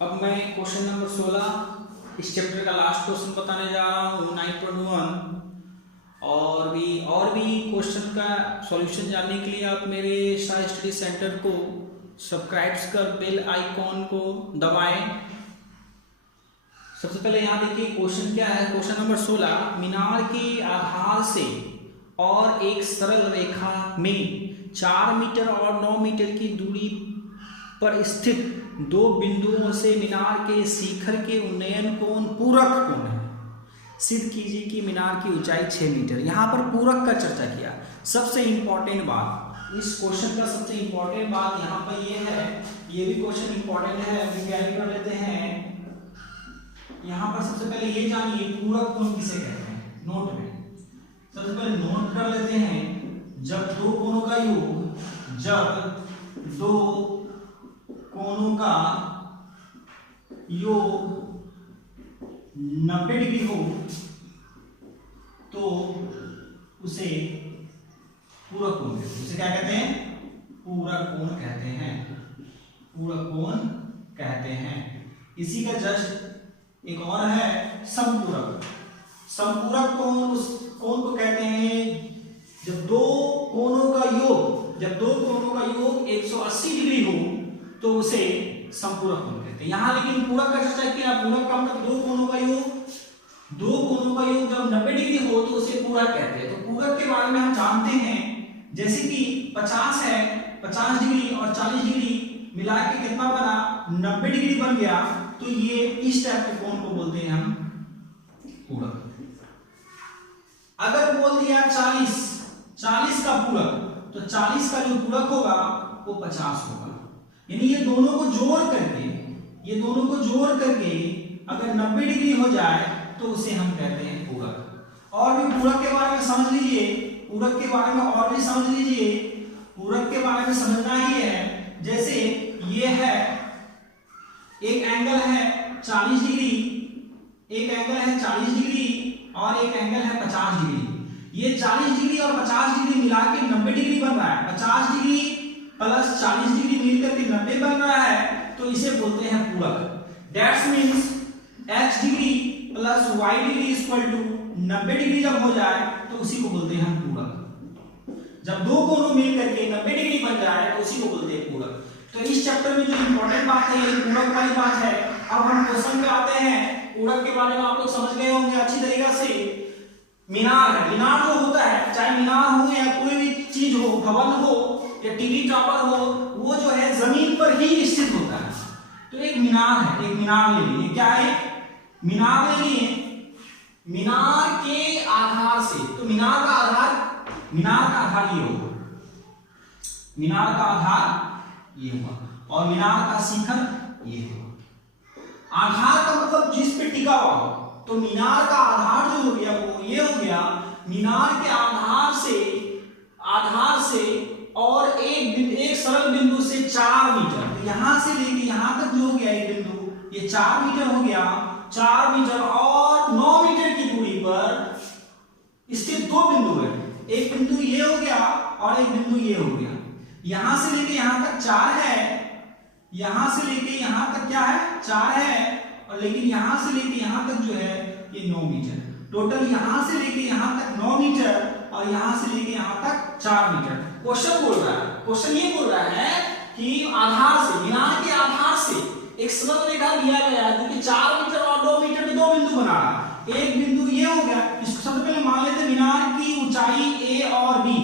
अब मैं question number 16 इस चैप्टर का लास्ट क्वेश्चन बताने जा रहा हूँ 9.1। और भी क्वेश्चन का सॉल्यूशन जानने के लिए आप मेरे शाह स्टडी सेंटर को सब्सक्राइब कर बेल आइकॉन को दबाएं। सबसे पहले यहाँ देखिए क्वेश्चन क्या है। क्वेश्चन नंबर 16, मीनार के आधार से और एक सरल रेखा में 4 मीटर और 9 मीटर की दूरी पर स्थित दो बिंदुओं से मीनार के शिखर के उन्नयन कोण पूरक कोण है। सिद्ध कीजिए कि मीनार की ऊंचाई 6 मीटर। यहाँ पर पूरक का चर्चा किया। सबसे इंपॉर्टेंट बात इस क्वेश्चन का, सबसे इंपॉर्टेंट बात यहाँ पर ये है, ये भी क्वेश्चन इंपॉर्टेंट है, विज्ञानी कर लेते हैं। यहाँ पर सबसे पहले ये जानिए पूरक कोण किसे कहते हैं। नोट में सबसे पहले नोट कर लेते हैं, जब दो कोणों का योग, जब दो कोणों का योग 90 डिग्री हो तो उसे पूरक कोण कहते हैं। उसे क्या कहते हैं? पूरक कोण कहते हैं। पूरक कोण कहते हैं। इसी का जस्ट एक और है समपूरक। समपूरक कोण उस कोण को कहते हैं जब दो कोणों का योग 180 डिग्री हो तो उसे समपूरक कोण कहते हैं। यहां लेकिन पूरक का चर्चा किया। पूरक का मतलब दो कोणों का योग जब 90 डिग्री हो तो उसे पूरक कहते हैं। तो पूरक के बारे में हम जानते हैं, जैसे कि 50 है, 50 डिग्री और 40 डिग्री मिला के कितना बना? 90 डिग्री बन गया। तो ये इस टाइप के कोण को बोलते हैं हम पूरक। अगर बोल दिया 40 का पूरक, तो 40 का जो पूरक होगा वो 50 होगा। यानी ये दोनों को जोड़ करके अगर 90 डिग्री हो जाए तो उसे हम कहते हैं पूरक। और भी पूरक के बारे में समझ लीजिए। पूरक के बारे में और भी समझ लीजिए। पूरक के बारे में समझना ही है, जैसे ये है एक एंगल है 40 डिग्री, एक एंगल है 40 डिग्री और एक एंगल है 50 डिग्री। ये 40 डिग्री और 50 डिग्री मिला के 90 डिग्री बन रहा है। 50 डिग्री प्लस 40 डिग्री मिलकर के 90 बन रहा है, तो इसे बोलते हैं पूरक। That's means x degree plus y degree equal to 90 degree जब हो जाए तो उसी को बोलते हैं हम पूरक। जब दो कोणों मिलकर के 90 डिग्री बन जाए तो उसी को बोलते हैं पूरक। तो इस चैप्टर में जो इंपॉर्टेंट बात है ये पूरक वाली बात है। अब हम क्वेश्चन पे आते हैं। पूरक के बारे में आप लोग समझ गए होंगे अच्छी तरीके से। मीनार है, मीनार जो होता है, चाहे मीनार हो या कोई भी चीज हो, भवन हो या टीवी टावर हो, वो जो है जमीन पर ही स्थित होता है। तो एक मीनार है, एक मीनार ले लिए। क्या है? मीनार ले लिए। मीनार के आधार से, तो मीनार का आधार ये होगा, मीनार का आधार ये होगा और मीनार का शिखर ये होगा। आधार का मतलब जिस पे टिका हुआ हो। तो मीनार का आधार जो हो गया वो ये हो गया। मीनार के आधार से और एक सरल बिंदु से 4 मीटर, तो यहां से लेके यहां तक जो हो गया एक बिंदु, ये 4 मीटर हो गया। 4 मीटर और 9 मीटर की दूरी पर स्थित दो बिंदु है। एक बिंदु ये हो गया और एक बिंदु ये हो गया। यहां से लेके यहां तक 4 है, यहां से लेके यहां तक क्या है? 4 है, और लेकिन यहां से लेके यहां तक जो है ये 9 मीटर। टोटल यहां से लेके यहां तक 9 मीटर और यहां से लेके यहां तक 4 मीटर। क्वेश्चन ये बोल रहा है कि आधार से, मीनार के आधार से एक सरल रेखा दिया गया है जो कि 4 मीटर और 2 मीटर में दो बिंदु बना रहा है। एक बिंदु ये हो गया। इसको सबसे पहले मान लेते मीनार की ऊंचाई a और b।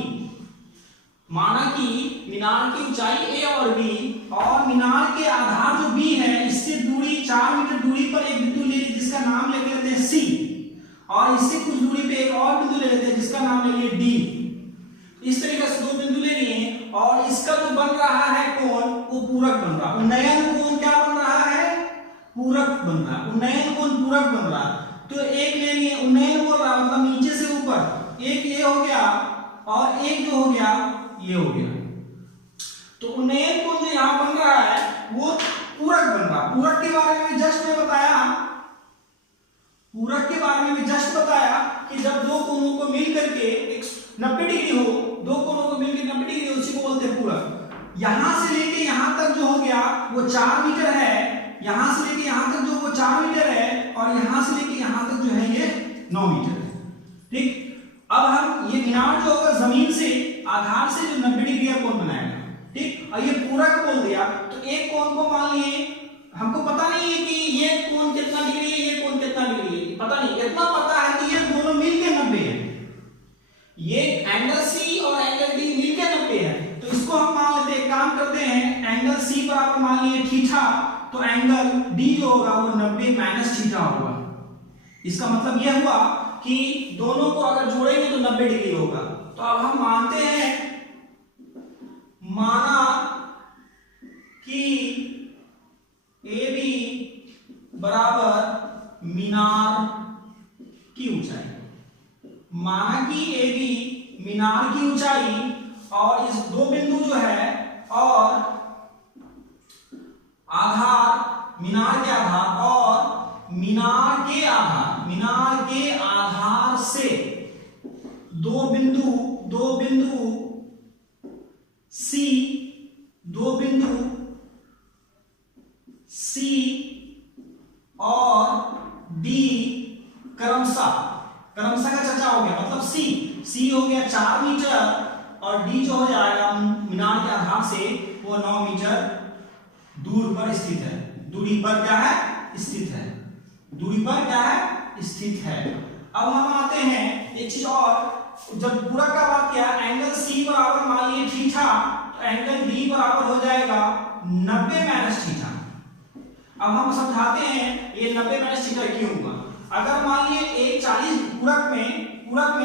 माना कि मीनार की ऊंचाई a और b और मीनार के आधार जो b है, इससे दूरी 4 मीटर दूरी पर एक बिंदु ले जिसका नाम लेते हैं c, और इससे कुछ दूरी पे एक और बिंदु ले लेते हैं जिसका नाम ले लिए d। इस तरीके से दो बिंदु ले लिए और इसका जो बन रहा है कोण वो पूरक बन रहा है। उन्नयन कोण क्या बन रहा है? पूरक बन रहा है। उन्नयन कोण पूरक बन रहा है। तो एक ले लिए, उन्नयन बोल रहा मतलब नीचे से ऊपर, एक ये हो गया और एक जो हो गया ये हो गया। तो उन्नयन कोण जो यहां बन रहा है वो पूरक बन रहा है। पूरक के बारे में जस्ट मैं बताया, पूरक के बारे में जस्ट बताया कि जब दो कोणों को मिल करके 90 डिग्री हो, दो कोणों को मिलकर 90 डिग्री, उसी को बोलते हैं पूरक। यहां से लेके यहां तक जो हो गया वो 4 मीटर है, यहां से लेके यहां तक जो वो 4 मीटर है और यहां से लेके यहां तक जो है ये 9 मीटर है। ठीक, अब हम ये मीनार जो होगा जमीन से आधार से जो 90 डिग्री का कोण बनाएगा। ठीक, और ये पूरा का बोल दिया तो एक कोण को मान लिए, हमको पता नहीं है कि ये कोण कितना डिग्री है, ये कोण कितना डिग्री है, पता नहीं, इतना पता है कि ये दोनों मिलके 90 है। ये एंगल सी और एंगल डी मिलके 90 है। तो इसको हम मान लेते हैं, काम करते हैं, एंगल सी बराबर मान लिए थीटा, तो एंगल डी जो होगा वो 90 माइनस थीटा होगा। इसका मतलब यह हुआ कि दोनों को अगर जोड़ेंगे तो 90 डिग्री होगा। तो अब हम मानते हैं, माना कि ए बी बराबर मीनार की ऊंचाई, माना कि ए बी मीनार की ऊंचाई और इस दो बिंदु जो है और आधार मीनार के आधार और मीनार के आधार से दो बिंदु सी और डी क्रमशः का चर्चा हो गया, मतलब सी हो गया 4 मीटर और डी जो हो जाएगा मीनार के आधार से वो 9 मीटर दूर पर स्थित है, दूरी पर क्या है स्थित है, दूरी पर क्या है स्थित है। अब हम आते हैं एक चीज और, जब पूरा का बात किया एंगल सी बराबर मान लिए थीटा, तो एंगल डी बराबर हो जाएगा 90 माइनस थीटा। अब हम समझाते हैं ये 90 माइनस थीटा क्यों हुआ। अगर मान लिए एक 40 पूरक में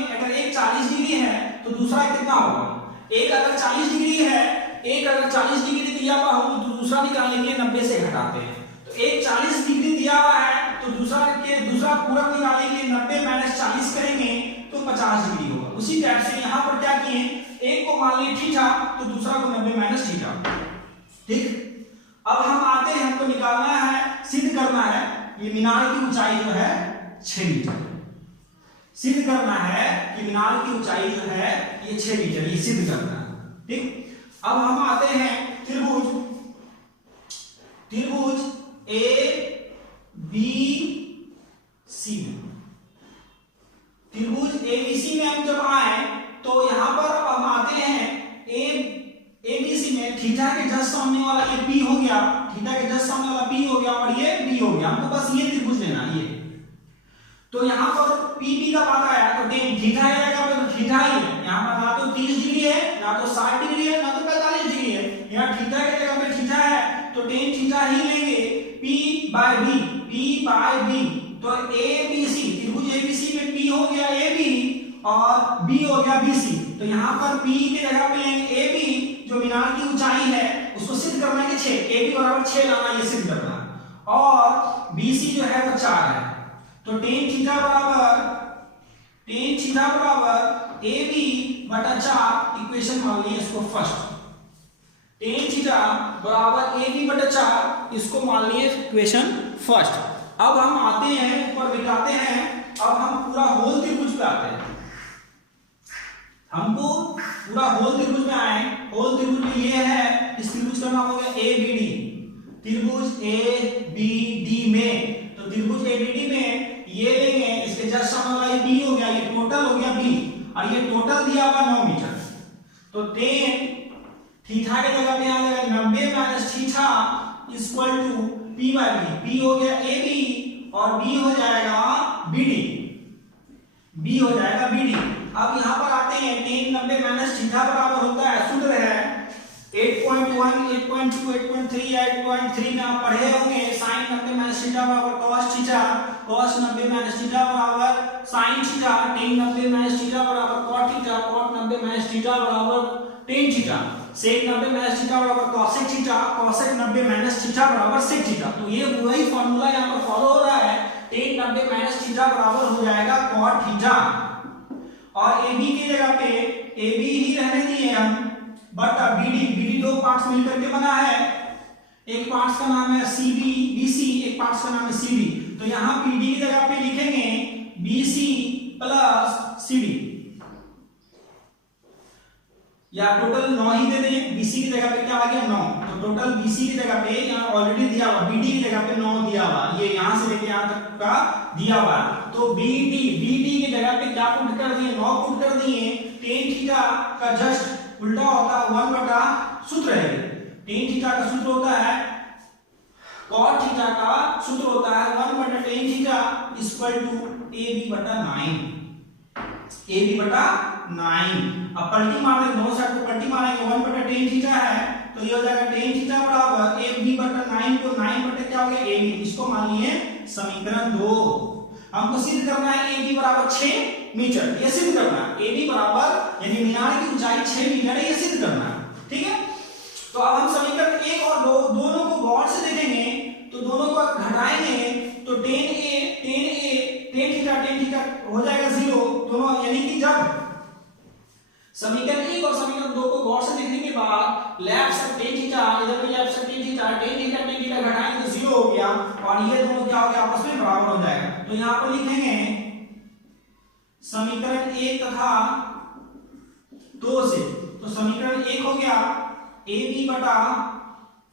अगर एक 40 डिग्री है तो दूसरा कितना होगा, एक अगर 40 डिग्री है, एक अगर 40 डिग्री दिया हुआ हो तो दूसरा निकालने के लिए 90 से घटाते हैं। तो एक 40 डिग्री दिया हुआ है तो दूसरा पूरक निकालने के लिए 90 माइनस 40 करेंगे तो 50 डिग्री होगा। उसी टाइप से यहाँ पर क्या किए, एक को मान लिए थीटा तो दूसरा को 90 माइनस थीटा। ठीक, अब हम आते हैं, हमको निकालना है, सिद्ध करना है ये मीनार की ऊंचाई जो है 6 मीटर, सिद्ध करना है कि मीनार की ऊंचाई जो है ये 6 मीटर, ये सिद्ध करना है। ठीक, अब हम आते हैं त्रिभुज ए बी सी में, त्रिभुज एबीसी में हम जब आए तो यहां पर हम आते हैं एबीसी में थीटा के जस्ट सामने वाला ये पी हो गया, थीटा के जस्ट सामने वाला पी हो गया और ये बी हो गया। हमको बस ये त्रिभुज लेना ये। तो यहां पर पी बी का बात आया तो थीटा है जगह पे तो थीटा ही है, यहां पर ना तो 30 डिग्री है, ना तो 60 डिग्री है, ना तो 45 डिग्री है। यहां थीटा की जगह पे थीटा है तो tan थीटा ही लेंगे, p बाय b। तो एबीसी त्रिभुज एबीसी में p हो गया ab और b हो गया bc। तो यहां पर p की जगह पे लेंगे ab जो मीनार की ऊंचाई है उसको सिद्ध करना है कि 6, ab बराबर 6 लाना, ये सिद्ध करना, और bc जो है वो 4 है। तो tan थीटा बराबर ab बटा 4, इक्वेशन मान लिए इसको फर्स्ट, tan थीटा बराबर ab बटा 4, इसको मान लिए इक्वेशन फर्स्ट। अब हम आते हैं ऊपर मिटाते हैं, अब हम पूरा होल त्रिभुज पे आते हैं, हमको पूरा होल त्रिभुज में आए। होल त्रिभुज में ये है, इस त्रिभुज का नाम हो गया ABD, त्रिभुज ABD में। तो त्रिभुज ABD में ये लेंगे, इसके जस्ट सामने वाला ये B हो गया, ये टोटल हो गया B और ये टोटल दिया हुआ 9 मीटर। तो tan थीटा के जगह पे आ जाएगा 90 minus theta equal to p by b, p हो गया AB और b हो जाएगा BD, b हो जाएगा BD। अब यहां पर आते हैं, tan 90 माइनस थीटा बराबर होता है, सूत्र है 8.1, 8.2, 8.3 या 8.3 में आप पढ़े होंगे, sin 90 माइनस थीटा बराबर cos theta, cos 90 minus theta बराबर sin theta, tan 90 minus theta बराबर cot theta, cot 90 minus theta बराबर tan theta, sec 90 minus theta बराबर cosec theta, cosec 90 minus theta बराबर sec थीटा। तो ये वही फार्मूला यहां पर फॉलो हो रहा है, tan 90 माइनस थीटा बराबर हो जाएगा cot थीटा और AB की जगह पे AB ही रहने दिए हम, बट BD दो पार्ट्स मिलकर के बना है, एक पार्ट्स का नाम है CB BC, एक पार्ट्स का नाम है CD। तो यहां PD की जगह पे लिखेंगे BC प्लस CD, या टोटल 9 ही दे दें, BC की जगह पे क्या आ गया 9, तो टोटल BC की जगह पे यहाँ ऑलरेडी दिया हुआ BD की जगह जगह पे 9 दिया हुआ, ये यहाँ से लेके यहाँ तक का दिया हुआ, तो BD की जगह पे क्या पुट कर दिए, 9 पुट कर दिए। टेन थीटा का जस्ट उल्टा होता है 1 बटा सूत्र है, टेन थीटा का सूत्र होता है, कॉट थीटा का सूत्र होता है 1 बटा tan theta equal to AB बटा 9, AB बटा 9। अब पलटी मार देंगे, दोनों साइड पे पलटी मारेंगे, 1 बटा टेन थीटा है तो ये हो जाएगा टेन थीटा बराबर AB बटा 9 को 9 बटे क्या हो गया AB, इसको मान लिए समीकरण 2। हमको सिद्ध करना है AB बराबर 6 मीटर, ये सिद्ध करना है AB बराबर यानी मीनार की ऊंचाई 6 मीटर है, ये सिद्ध करना है, ठीक है। तो अब हम समीकरण 1 और 2 दोनों को गौर से देखेंगे, तो दोनों को घटाएंगे तो टेन थीटा हो जाएगा 0 दोनों, यानी कि जब समीकरण 1 और समीकरण 2 को गौर से देखने के बाद लेफ्ट साइड टेन थीटा, इधर भी लेफ्ट साइड टेन थीटा घटाएंगे तो 0 हो गया और ये दोनों क्या हो गया आपस में बराबर हो जाएगा। तो यहां पर लिखेंगे समीकरण 1 तथा 2 से, तो समीकरण 1 हो गया AB बटा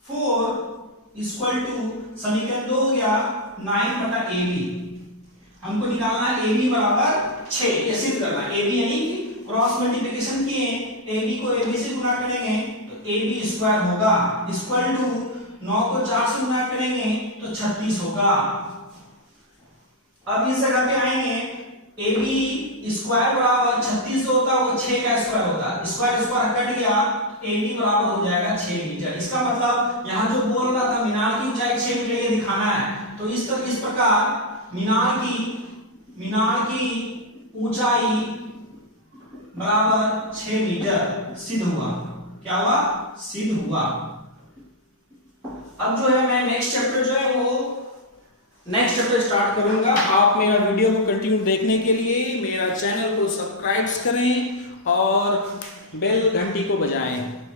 4 इक्वल टू समीकरण 2 हो गया 9 बटा AB। हमको निकालना है AB बराबर 6, ये सिद्ध करना है। AB यानी क्रॉस मल्टीप्लिकेशन किए, AB को AB से गुणा करेंगे तो AB स्क्वायर होगा इक्वल टू 9 को 4 से गुणा करेंगे तो 36 होगा। अब इस जगह पे आएंगे, AB स्क्वायर बराबर 36 जो होता है वो 6 का स्क्वायर होता है, स्क्वायर स्क्वायर कट गया, AB बराबर हो जाएगा 6 मीटर। इसका मतलब यहाँ जो बोल रहा था मीनार की ऊंचाई 6 मीटर ये दिखाना है, तो इस प्रकार मीनार की ऊंचाई बराबर 6 मीटर सिद्ध हुआ। क्या हुआ? सिद्ध हुआ। अब जो है मैं नेक्स्ट चैप्टर जो है वो नेक्स्ट चैप्टर स्टार्ट करूंगा। आप मेरा वीडियो को कंटिन्यू देखने के लिए मेरा चैनल को सब्सक्राइब करें और बेल घंटी को बजाएं।